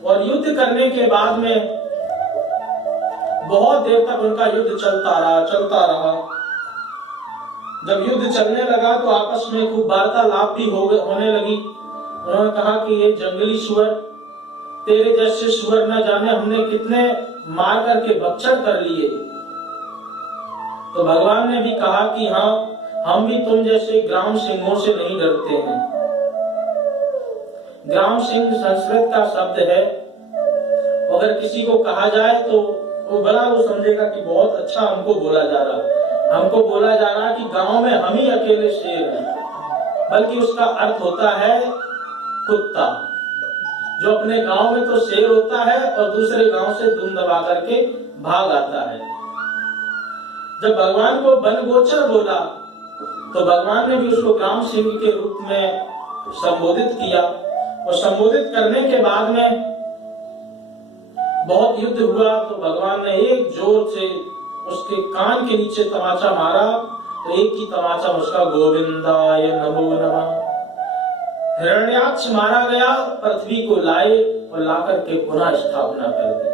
और युद्ध करने के बाद में बहुत देर तक उनका युद्ध चलता रहा। जब युद्ध चलने लगा तो आपस में खूब वार्तालाप भी होने लगी। उन्होंने कहा कि ये जंगली सुअर, तेरे जैसे सुअर न जाने हमने कितने मार करके भक्षण कर लिए। तो भगवान ने भी कहा कि हाँ, हम भी तुम जैसे ग्राम सिंहों से नहीं डरते हैं। ग्राम सिंह संस्कृत का शब्द है, अगर किसी को कहा जाए तो वो समझेगा कि बहुत अच्छा हमको बोला जा रहा कि गांव में हम ही अकेले शेर हैं, बल्कि उसका अर्थ होता है कुत्ता, जो अपने गांव में तो शेर होता है और दूसरे गांव से दुम दबा करके भाग आता है। जब भगवान को वनगोचर बोला तो भगवान ने भी उसको ग्राम सिंह के रूप में संबोधित किया, और संबोधित करने के बाद में बहुत युद्ध हुआ। तो भगवान ने एक जोर से उसके कान के नीचे तमाचा मारा, तो एक ही तमाचा उसका गोविंदाय नमो नमः। हिरण्याक्ष मारा गया, पृथ्वी को लाए और लाकर के पुनः स्थापना कर दी।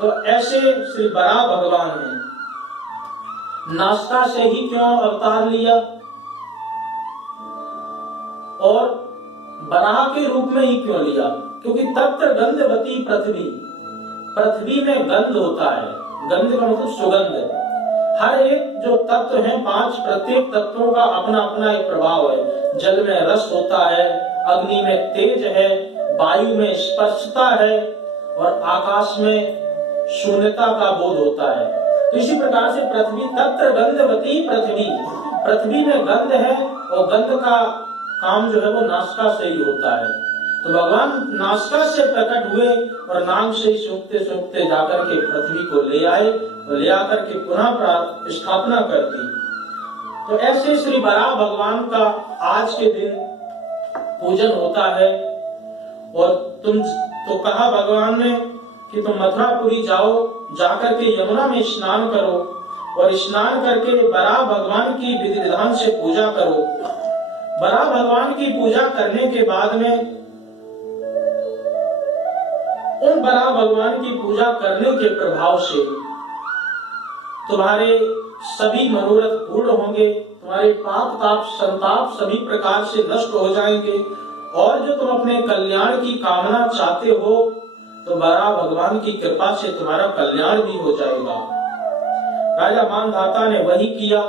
तो ऐसे श्री बराह भगवान ने नासिका से ही क्यों अवतार लिया, और बराह के रूप में ही क्यों लिया? क्योंकि तत्र गंधवती पृथ्वी में गंध होता है। गंध का मतलब सुगंध। हर एक जो तत्व है, 5 प्रत्येक तत्वों का अपना अपना एक प्रभाव है। जल में रस होता है, अग्नि में तेज है, वायु में स्पर्शता है, और आकाश में शून्यता का बोध होता है। तो इसी प्रकार से पृथ्वी तत्र गंधवती पृथ्वी में गंध है, और गंध का काम जो है वो नासिका से ही होता है। तो भगवान नासिका से प्रकट हुए और नाम से ही सूंघते सूंघते जाकर के पृथ्वी को ले आए, और ले आकर के पुनः स्थापना कर दी। तो ऐसे श्री बराह भगवान का आज के दिन पूजन होता है। और तुम तो कहा भगवान ने कि तुम मथुरापुरी जाओ, जाकर के यमुना में स्नान करो, और स्नान करके बराह भगवान की विधि विधान से पूजा करो। बराह भगवान की पूजा करने के बाद में उन बराह भगवान की पूजा करने के प्रभाव से तुम्हारे सभी मनोरथ पूर्ण होंगे, तुम्हारे पाप ताप संताप सभी प्रकार से नष्ट हो जाएंगे, और जो तुम अपने कल्याण की कामना चाहते हो तो बराह भगवान की कृपा से तुम्हारा कल्याण भी हो जाएगा। राजा मानधाता ने वही किया,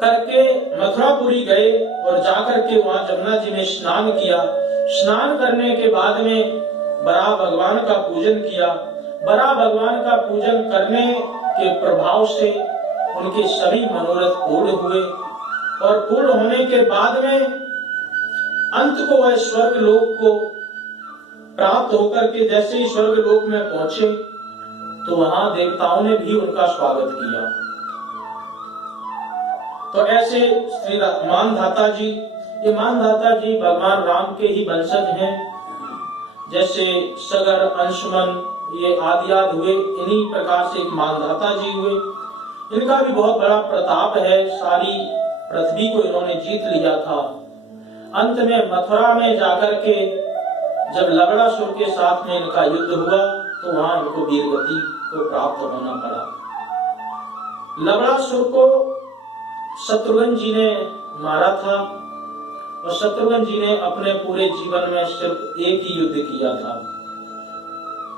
करके मथुरापुरी गए और जाकर के वहां जमुना जी में स्नान किया। स्नान करने के बाद में बराह भगवान का पूजन किया। बराह भगवान का पूजन करने के प्रभाव से उनके सभी मनोरथ पूर्ण हुए, और पूर्ण होने के बाद में अंत को वह स्वर्ग लोक को प्राप्त होकर के जैसे ही स्वर्ग लोक में पहुंचे तो वहां देवताओं ने भी उनका स्वागत किया। तो ऐसे श्री मानधाता जी, ये मानधाता जी भगवान राम के ही वंशज हैं। जैसे सगर, अंशुमन, ये आदियाद हुए, इन्हीं प्रकार से एक मानधाता जी हुए। इनका भी बहुत बड़ा प्रताप है, सारी पृथ्वी को इन्होंने जीत लिया था। अंत में मथुरा में जाकर के जब लवणासुर के साथ में इनका युद्ध हुआ तो वहां इनको वीरगति को प्राप्त होना पड़ा। लवणासुर को शत्रुघ्न जी ने मारा था, और शत्रुघ्न जी ने अपने पूरे जीवन में सिर्फ एक ही युद्ध किया था,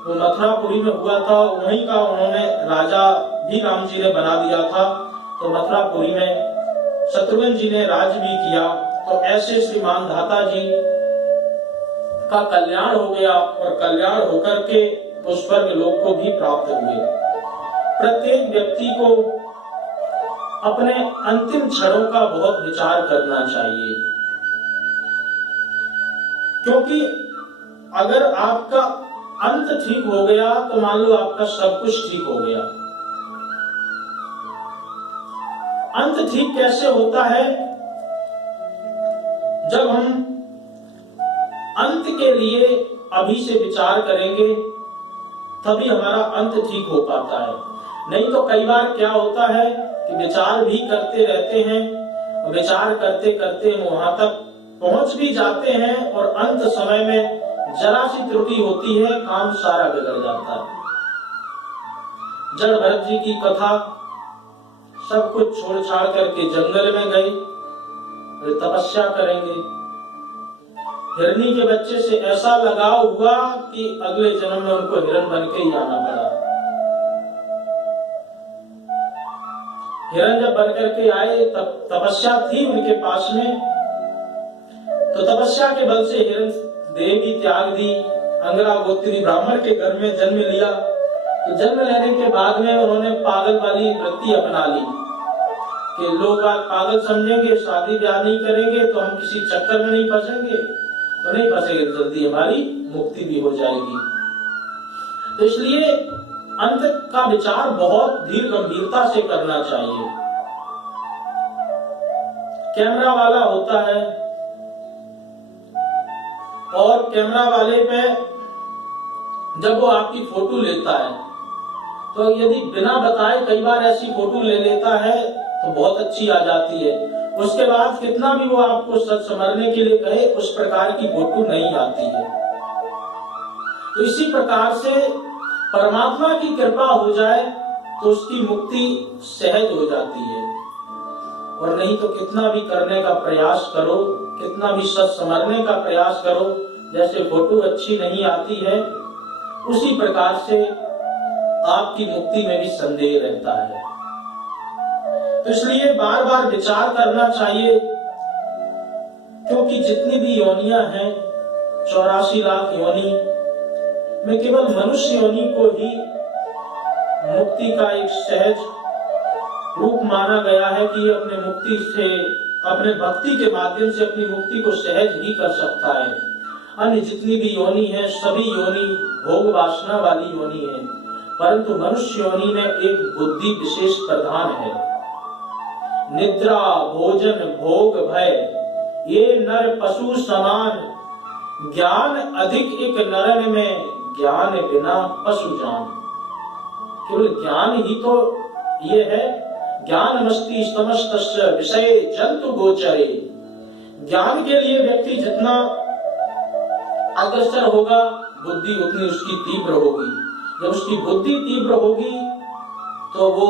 तो मथुरापुरी में हुआ था। वहीं का उन्होंने राजा भी राम जी ने बना दिया था, तो मथुरापुरी में शत्रुघ्न जी ने राज भी किया। तो ऐसे श्री मानधाता जी का कल्याण हो गया और कल्याण होकर के वो स्वर्ग लोक को भी प्राप्त हुए। प्रत्येक व्यक्ति को अपने अंतिम क्षणों का बहुत विचार करना चाहिए, क्योंकि अगर आपका अंत ठीक हो गया तो मान लो आपका सब कुछ ठीक हो गया। अंत ठीक कैसे होता है? जब हम अंत के लिए अभी से विचार करेंगे तभी हमारा अंत ठीक हो पाता है। नहीं तो कई बार क्या होता है कि विचार भी करते रहते हैं, विचार करते करते वहां तक पहुंच भी जाते हैं और अंत समय में जरा सी त्रुटि होती है, काम सारा बिगड़ जाता है। जड़ भरत जी की कथा, सब कुछ छोड़ छाड़ करके जंगल में गए, वे तपस्या करेंगे। हिरनी के बच्चे से ऐसा लगाव हुआ कि अगले जन्म में उनको हिरण बन के ही आना पड़ा। हिरण जब बन करके आए, तब तपस्या थी उनके पास में, तो तपस्या के बल से हिरण देह भी त्याग दी, अंगरा गोत्री ब्राह्मण के घर में जन्म लिया। तो जन्म लेने के बाद में उन्होंने पागल वाली वृत्ति अपना ली कि लोग आज पागल समझेंगे, शादी ब्याह नहीं करेंगे तो हम किसी चक्कर में नहीं फंसेंगे, तो नहीं फंसेंगे, जल्दी हमारी मुक्ति भी हो जाएगी। तो इसलिए अंत का विचार बहुत धीर गंभीरता से करना चाहिए। कैमरा वाला होता है और कैमरा वाले पे जब वो आपकी फोटो लेता है तो यदि बिना बताए कई बार ऐसी फोटो ले लेता है तो बहुत अच्छी आ जाती है। उसके बाद कितना भी वो आपको सच संवरने के लिए कहे, उस प्रकार की फोटो नहीं आती है। तो इसी प्रकार से परमात्मा की कृपा हो जाए तो उसकी मुक्ति सहज हो जाती है। और नहीं तो कितना भी करने का प्रयास करो, कितना भी सच संवरने का प्रयास करो, जैसे फोटो अच्छी नहीं आती है उसी प्रकार से आपकी मुक्ति में भी संदेह रहता है। तो इसलिए बार बार विचार करना चाहिए, क्योंकि जितनी भी योनियां हैं 84 लाख योनि में केवल मनुष्य योनि को ही मुक्ति का एक सहज रूप माना गया है कि अपने मुक्ति से, अपने भक्ति के माध्यम से अपनी मुक्ति को सहज ही कर सकता है। अन्य जितनी भी योनि है सभी योनि भोग वासना वाली योनि है, परंतु मनुष्य योनि में एक बुद्धि विशेष प्रधान है। निद्रा भोजन भोग भय ये नर पशु समान, ज्ञान अधिक एक नरन में, ज्ञान बिना पशु जान। केवल ज्ञान ही तो ये है, ज्ञान मस्ति समस्तस्य विषय जंतु गोचरे। ज्ञान के लिए व्यक्ति जितना अग्रसर होगा बुद्धि उतनी उसकी तीव्र होगी। जब उसकी बुद्धि तीव्र होगी तो वो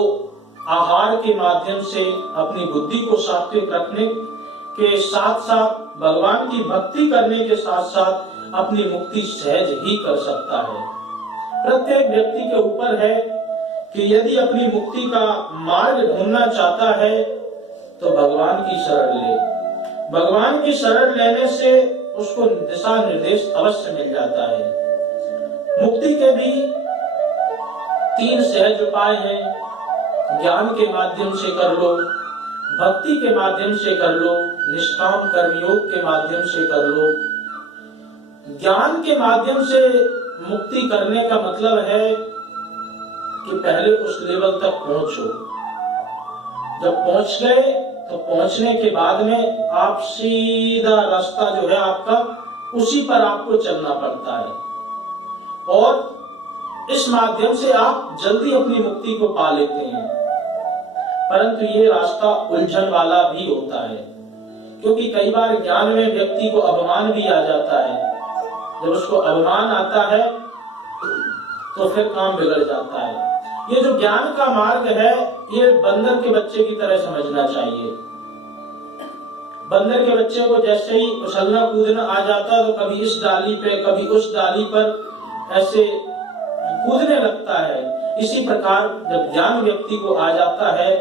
आहार के माध्यम से अपनी बुद्धि को सात्विक रखने के साथ साथ भगवान की भक्ति करने के साथ साथ अपनी मुक्ति सहज ही कर सकता है। प्रत्येक व्यक्ति के ऊपर है कि यदि अपनी मुक्ति का मार्ग ढूंढना चाहता है तो भगवान की शरण ले। भगवान की शरण लेने से उसको दिशा निर्देश अवश्य मिल जाता है। मुक्ति के भी 3 सहज उपाय हैं। ज्ञान के माध्यम से कर लो, भक्ति के माध्यम से कर लो, निष्काम कर्मयोग के माध्यम से कर लो। ज्ञान के माध्यम से मुक्ति करने का मतलब है कि पहले उस लेवल तक पहुंचो। जब पहुंच गए तो पहुंचने के बाद में आप सीधा रास्ता जो है आपका उसी पर आपको चलना पड़ता है और इस माध्यम से आप जल्दी अपनी मुक्ति को पा लेते हैं। परंतु ये रास्ता उलझन वाला भी होता है, क्योंकि कई बार ज्ञान में व्यक्ति को अपमान भी आ जाता है। जब उसको अपमान आता है तो फिर काम बिगड़ जाता है। ये जो ज्ञान का मार्ग है ये बंदर के बच्चे की तरह समझना चाहिए। बंदर के बच्चे को जैसे ही उछलना कूदना आ जाता तो कभी इस डाली पे कभी उस डाली पर ऐसे कूदने लगता है। इसी प्रकार जब ज्ञान व्यक्ति को आ जाता है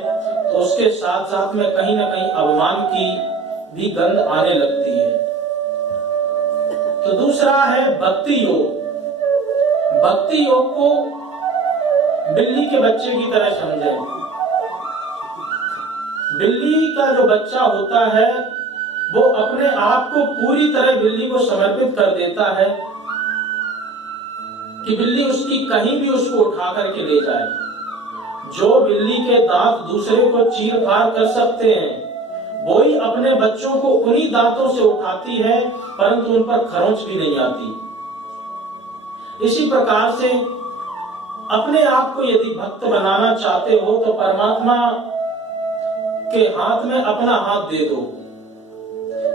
तो उसके साथ साथ में कहीं ना कहीं अभिमान की भी गंध आने लगती है। तो दूसरा है भक्ति योग। भक्ति योग को बिल्ली के बच्चे की तरह समझें। बिल्ली का जो बच्चा होता है वो अपने आप को पूरी तरह बिल्ली को समर्पित कर देता है कि बिल्ली उसकी कहीं भी उसको उठा करके ले जाए। जो बिल्ली के दांत दूसरे को चीर फाड़ कर सकते हैं वो ही अपने बच्चों को उन्हीं दांतों से उठाती है, परंतु उन पर खरोंच भी नहीं आती। इसी प्रकार से अपने आप को यदि भक्त बनाना चाहते हो तो परमात्मा के हाथ में अपना हाथ दे दो,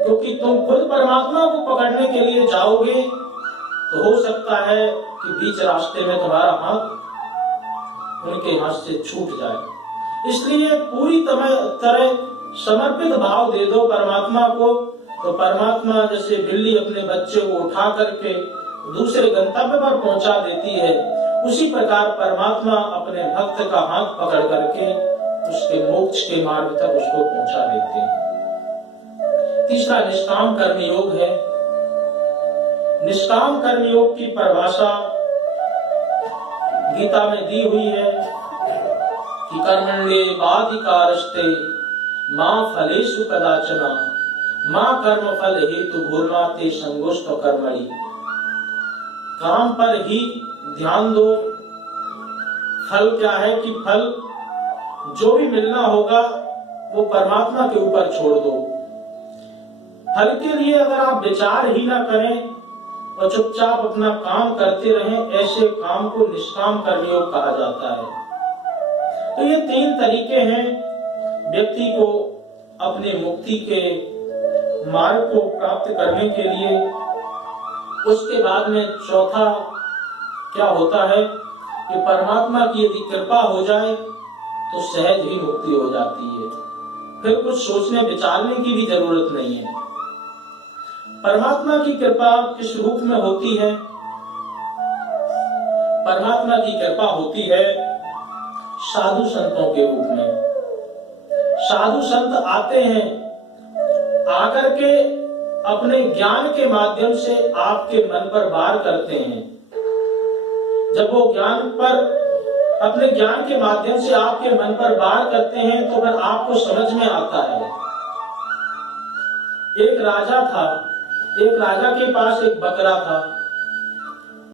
क्योंकि तुम खुद परमात्मा को पकड़ने के लिए जाओगे तो हो सकता है कि बीच रास्ते में तुम्हारा हाथ उनके हाथ से छूट जाए। इसलिए पूरी तरह समर्पित भाव दे दो परमात्मा को, तो परमात्मा जैसे बिल्ली अपने बच्चे को उठा करके दूसरे गंतव्य पर पहुंचा देती है, उसी प्रकार परमात्मा अपने भक्त का हाथ पकड़ करके उसके मोक्ष के मार्ग तक उसको पहुंचा देते हैं। तीसरा निष्काम कर्म योग है। निष्काम कर्म योग की परिभाषा गीता में दी हुई है कि कर्मण्येवाधिकारस्ते मां फलेषु कदाचन मां कर्म फल हेतु भूर्मा ते संगोष्ठ कर्मणि। काम पर ही ध्यान दो। फल क्या है कि फल जो भी मिलना होगा वो परमात्मा के ऊपर छोड़ दो। फल के लिए अगर आप विचार ही ना करें और चुपचाप अपना काम करते रहें, ऐसे काम को निष्काम कर्मयोग कहा जाता है। तो ये तीन तरीके हैं व्यक्ति को अपने मुक्ति के मार्ग को प्राप्त करने के लिए। उसके बाद में चौथा क्या होता है कि परमात्मा की यदि कृपा हो जाए तो सहज ही मुक्ति हो जाती है, फिर कुछ सोचने विचारने की भी जरूरत नहीं है। परमात्मा की कृपा किस रूप में होती है? परमात्मा की कृपा होती है साधु संतों के रूप में। साधु संत आते हैं, आकर के अपने ज्ञान के माध्यम से आपके मन पर वार करते हैं। जब वो अपने ज्ञान के माध्यम से आपके मन पर वार करते हैं तो फिर आपको समझ में आता है। एक राजा था, एक राजा के पास एक बकरा था।